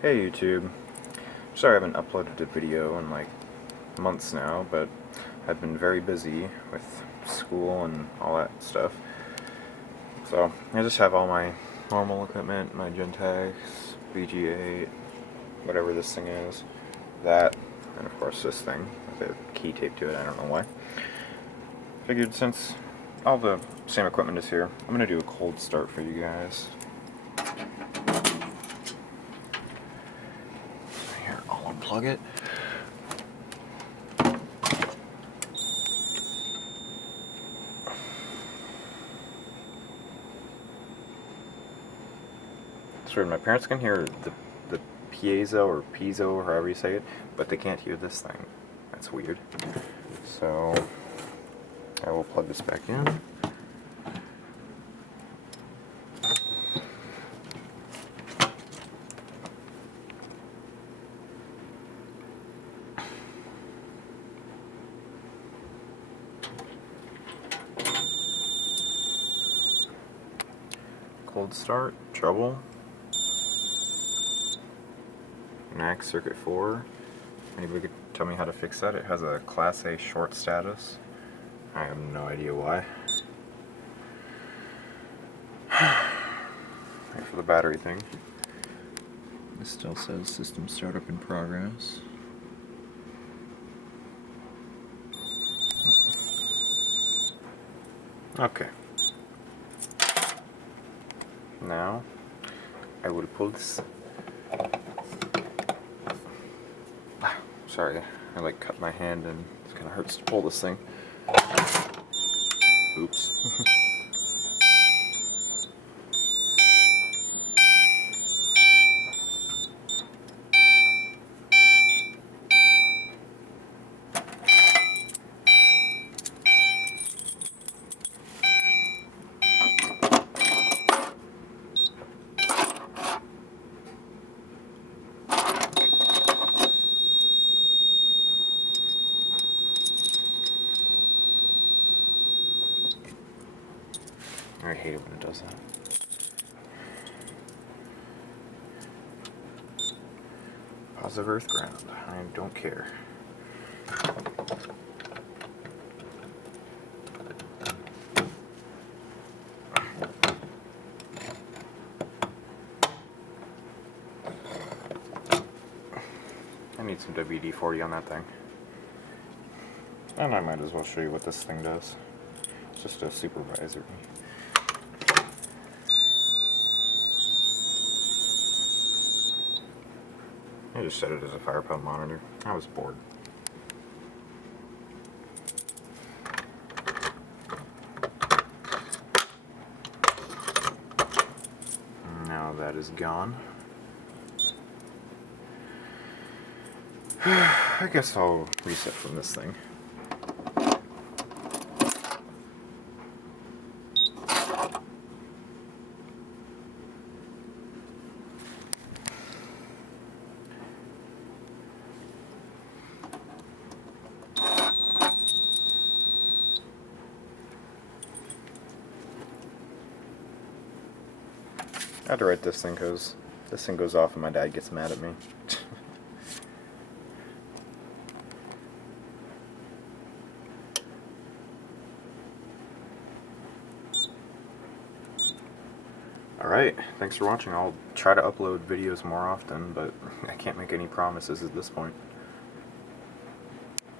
Hey YouTube. Sorry I haven't uploaded a video in like months now, but I've been very busy with school and all that stuff. So I just have all my normal equipment, my Gentex, VG8, whatever this thing is, that, and of course this thing with a key taped to it, I don't know why. Figured since all the same equipment is here, I'm going to do a cold start for you guys. Here, I'll unplug it. It's weird, my parents can hear the piezo or piezo, or however you say it, but they can't hear this thing. That's weird. So I will plug this back in. Cold start, trouble. Next, circuit 4. Anybody could tell me how to fix that? It has a Class A short status. I have no idea why. Wait for the battery thing. This still says system startup in progress. Okay. Now, I will pull this. Sorry, I like cut my hand and it kind of hurts to pull this thing. Oops. I hate it when it does that. Positive earth ground. I don't care. I need some WD-40 on that thing. And I might as well show you what this thing does. It's just a supervisor. I just set it as a fire pump monitor. I was bored. Now that is gone. I guess I'll reset from this thing. I had to write this thing because this thing goes off and my dad gets mad at me. Alright, thanks for watching. I'll try to upload videos more often, but I can't make any promises at this point.